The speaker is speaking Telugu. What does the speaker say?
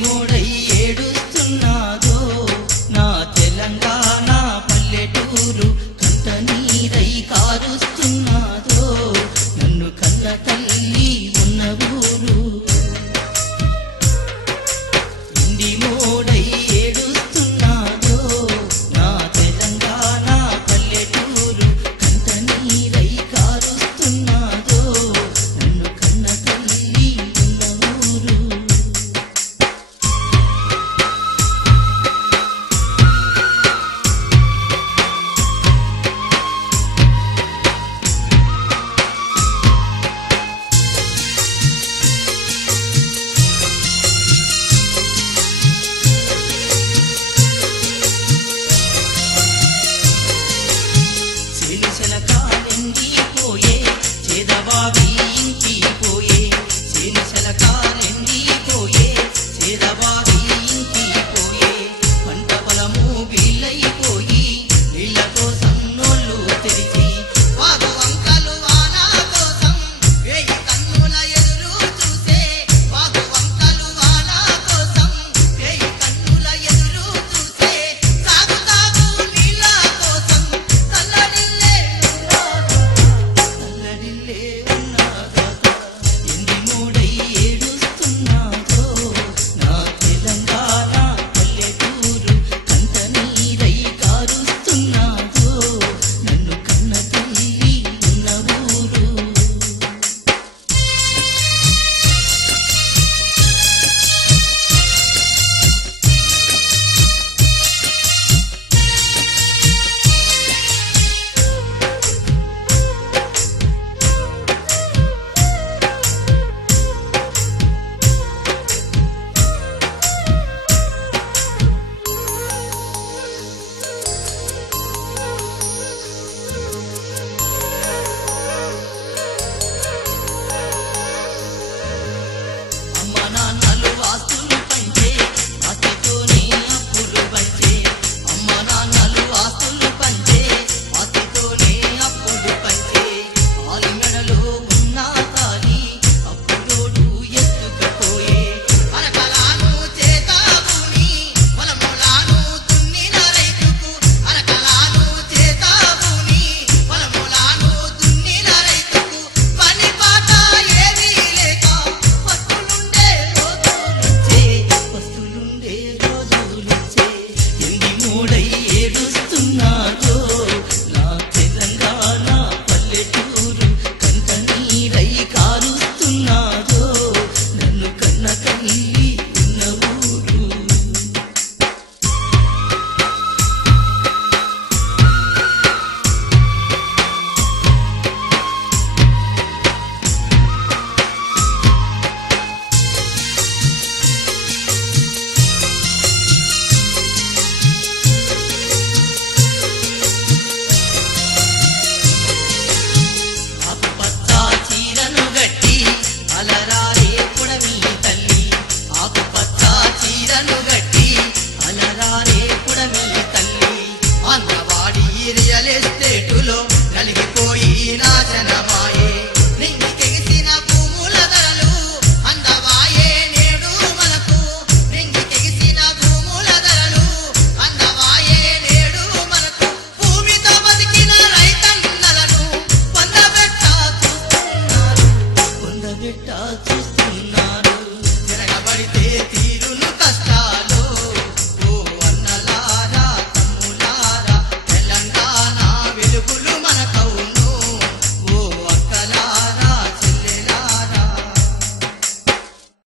మూడై ఏడుస్తున్నాదో నా తెలంగాణ పల్లెటూరు కంట నీరై కారుస్తున్నాదో నన్ను కన్న తల్లి ఉన్న ఊరు ఇండి మూడై ఏడుస్తున్నాదో నా తెలంగాణ పల్లెటూరు కంట నీరై కారుస్తున్నాదో నన్ను కన్న తల్లి ఉన్న ఊరు పోయే చేదవావి ఇంటి పోయే పోయే చేదవావి ఇంటి పోయే పంట పొలము వీలైపోయి నీళ్ళ కోసం నోళ్ళు తెరిచి వాగు వంకలు వాన కోసం వేయి కన్నుల ఎదురు చూసే వాగు వంకలు వాన కోసం వేయి కన్నుల ఎదురు చూసే సాగు సాగు నీళ్ళ కోసం తల్లడిల్లే ఉన్నదా ఎండి మూడై ఏడుస్తున్నాదో నా తెలంగాణ పల్లెటూరు కంట నీరై కారుస్తున్నాదో నన్ను కన్న తల్లి ఉన్న ఊరు అమ్మ నాన్నలు ఆస్తులు పంచే ఆస్తితోనే అప్పులు పంచే అమ్మ నాన్నలు ఆస్తులు పంచే ఆస్తితోనే అప్పులు పంచే ఆలింగడలో ఉన్న తాలి అప్పులోడు ఎత్తుకుపోయే అరకలాను చేతాబూని పొలములాను దున్నిన రైతుకు అరకలాను చేతాబూని పొలములాను దున్నిన రైతుకు పని పాట ఏమీ లేక వస్తులుండే రోజులిచ్చే ఎండి మూడై ఏడుస్తున్నాదో నా తెలంగాణ పల్లెటూరు కంట నీరై కారుస్తున్నాదో నన్ను కన్న తల్లి ఉన్న ఊరు ఆకుపచ్చ చీరను గట్టి అలరారే పుడమి తల్లి ఆకుపచ్చ చీరను గట్టి అలరారే పుడమి తల్లి అందవాడి రియల్ ఎస్టేటులో నలిగిపోయి నాశనమాయే నింగికెగిసిన భూముల ధరలు అందవాయే నేడు మనకు నింగికెగిసిన భూముల ధరలు అందవాయే నేడు మనకు భూమితో బతికిన రైతన్నలను పొందబెట్ట చూస్తున్నారు తిరగబడితే